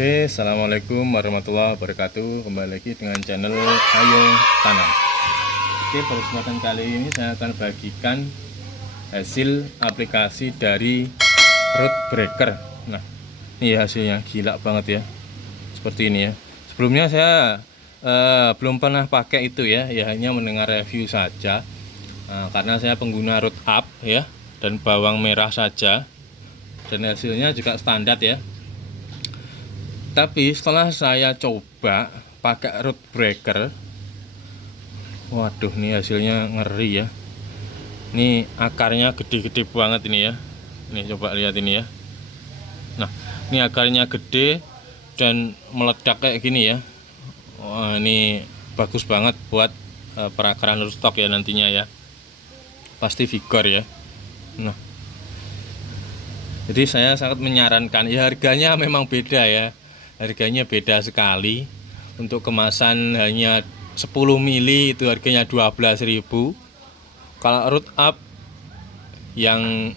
Oke, assalamualaikum warahmatullahi wabarakatuh. Kembali lagi dengan channel Ayo Tanam. Oke, pada kesempatan kali ini saya akan bagikan hasil aplikasi dari root breaker. Nah, ini hasilnya gila banget ya, seperti ini ya. Sebelumnya saya belum pernah pakai itu ya, hanya mendengar review saja. Karena saya pengguna root up ya, dan bawang merah saja, dan hasilnya juga standar ya. Tapi setelah saya coba pakai root breaker, waduh, ini hasilnya ngeri ya. Ini akarnya gede-gede banget ini ya. Ini coba lihat ini ya. Nah, ini akarnya gede dan meledak kayak gini ya. Wah, ini bagus banget buat perakaran rootstock ya nantinya ya. Pasti vigor ya. Nah, jadi saya sangat menyarankan ya, harganya memang beda ya. Harganya beda sekali. Untuk kemasan hanya 10 mili itu harganya 12.000. Kalau root up yang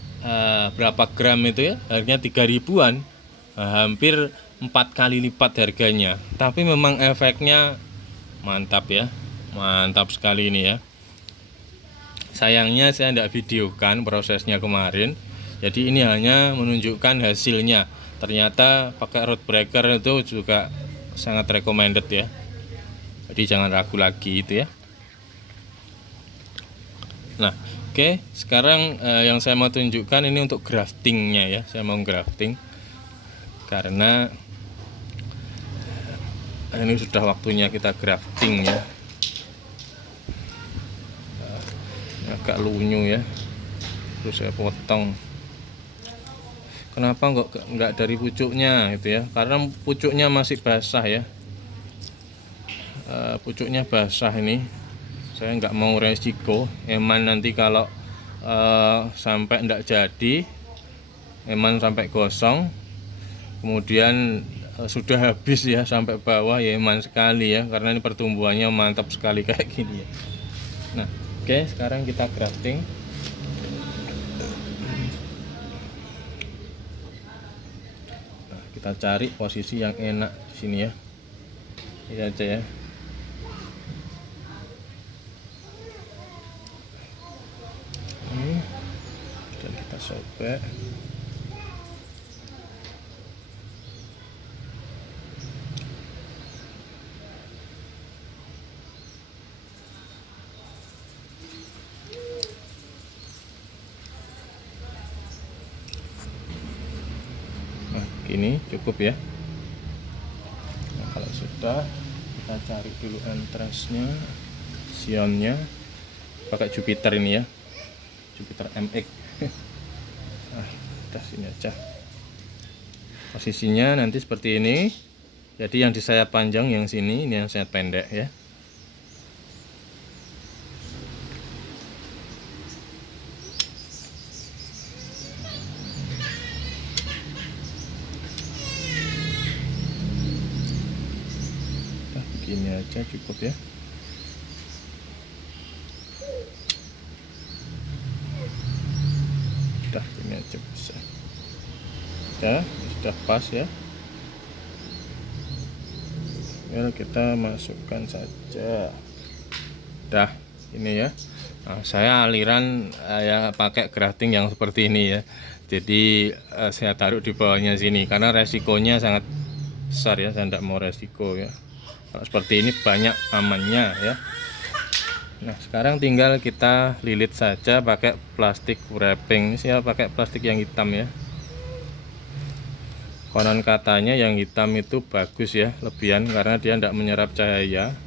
berapa gram itu ya, harganya 3 ribuan. Hampir 4 kali lipat harganya. Tapi memang efeknya mantap ya. Mantap sekali ini ya. Sayangnya saya tidak videokan prosesnya kemarin. Jadi ini hanya menunjukkan hasilnya. Ternyata pakai root breaker itu juga sangat recommended ya. Jadi jangan ragu lagi itu ya. Nah, oke, sekarang yang saya mau tunjukkan ini untuk graftingnya ya. Saya mau grafting karena ini sudah waktunya kita grafting ya. Ini agak lunyu ya. Terus saya potong. Kenapa enggak dari pucuknya gitu ya? Karena pucuknya masih basah ya. Pucuknya basah ini. Saya nggak mau resiko. Eman nanti kalau sampai enggak jadi, eman sampai gosong, kemudian sudah habis ya sampai bawah ya, eman sekali ya. Karena ini pertumbuhannya mantap sekali kayak gini ya. Nah, oke, sekarang kita grafting. Kita cari posisi yang enak di sini ya. Ini aja ya. Ini dan kita sobek. Nah, gini cukup ya. Nah, kalau sudah, kita cari dulu entrance-nya, sionnya, pakai Jupiter ini ya, Jupiter MX. Nah, udah sini aja. Posisinya nanti seperti ini. Jadi yang di sayap panjang yang sini, ini yang sayap pendek ya. Begini aja cukup ya. Udah, ini aja bisa ya, sudah pas ya. Lalu kita masukkan saja. Dah, ini ya. Nah, saya aliran ya pakai grafting yang seperti ini ya. Jadi saya taruh di bawahnya sini karena resikonya sangat besar ya. Saya tidak mau resiko ya. Kalau seperti ini banyak amannya ya. Nah, sekarang tinggal kita lilit saja pakai plastik wrapping. Ini saya pakai plastik yang hitam ya. Konon katanya yang hitam itu bagus ya, lebihan, karena dia tidak menyerap cahaya.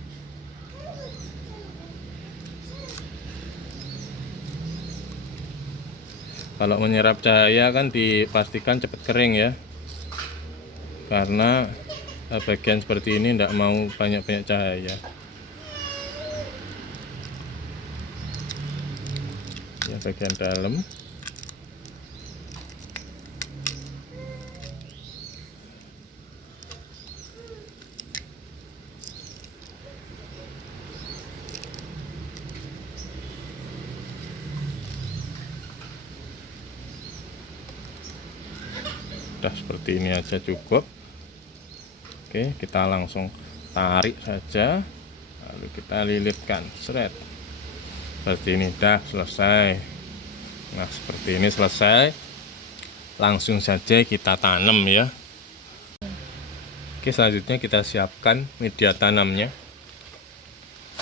Kalau menyerap cahaya kan dipastikan cepat kering ya. Karena bagian seperti ini tidak mau banyak-banyak cahaya. Ya, bagian dalam. Udah seperti ini aja cukup. Oke, kita langsung tarik saja, lalu kita lilitkan, seret. Seperti ini, dah selesai. Nah, seperti ini selesai. Langsung saja kita tanam ya. Oke, selanjutnya kita siapkan media tanamnya.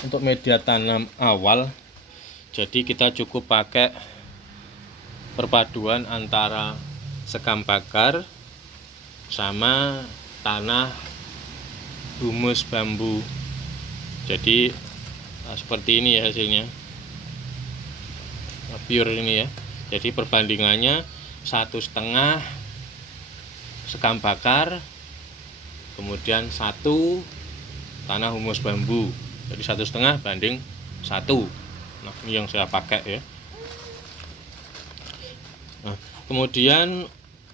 Untuk media tanam awal, jadi kita cukup pakai perpaduan antara sekam bakar sama tanah humus bambu. Jadi seperti ini ya hasilnya, pure ini ya. Jadi perbandingannya 1,5 sekam bakar, kemudian 1 tanah humus bambu. Jadi 1,5 banding 1. Nah, ini yang saya pakai ya. Nah, kemudian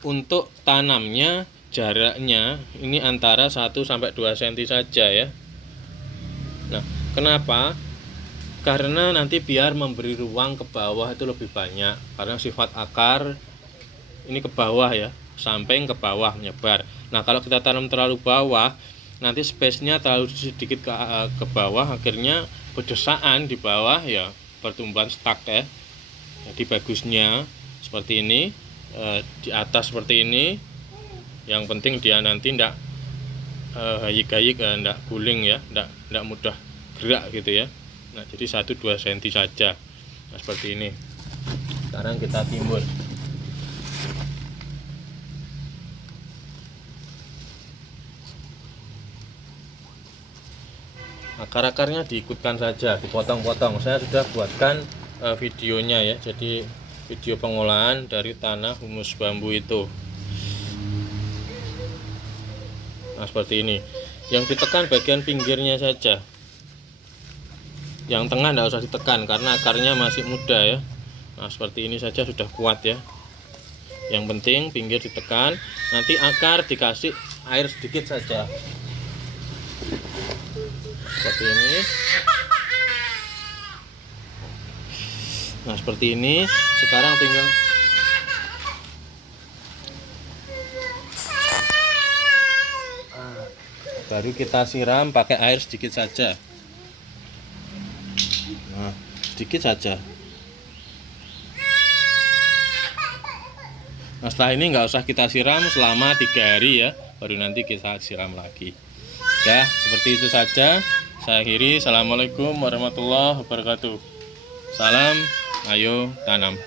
untuk tanamnya jaraknya ini antara 1 sampai 2 cm saja ya. Nah, kenapa? Karena nanti biar memberi ruang ke bawah itu lebih banyak, karena sifat akar ini ke bawah ya, samping ke bawah menyebar. Nah, kalau kita tanam terlalu bawah, nanti space-nya terlalu sedikit ke bawah, akhirnya pedesaan di bawah ya pertumbuhan stuck ya. Jadi bagusnya seperti ini, di atas seperti ini. Yang penting dia nanti ndak hayik-hayik, ndak guling ya, ndak mudah gerak gitu ya. Nah, jadi 1-2 cm saja. Nah, seperti ini. Sekarang kita timbun. Akar-akarnya diikutkan saja, dipotong-potong. Saya sudah buatkan videonya ya. Jadi video pengolahan dari tanah humus bambu itu. Nah, seperti ini. Yang ditekan bagian pinggirnya saja. Yang tengah tidak usah ditekan karena akarnya masih muda ya. Nah, seperti ini saja sudah kuat ya. Yang penting pinggir ditekan, nanti akar dikasih air sedikit saja. Seperti ini. Nah, seperti ini. Sekarang tinggal baru kita siram pakai air sedikit saja. Nah, sedikit saja. Nah, setelah ini nggak usah kita siram selama 3 hari ya, baru nanti kita siram lagi. Ya, seperti itu saja. Saya akhiri. Assalamualaikum warahmatullahi wabarakatuh. Salam, ayo tanam.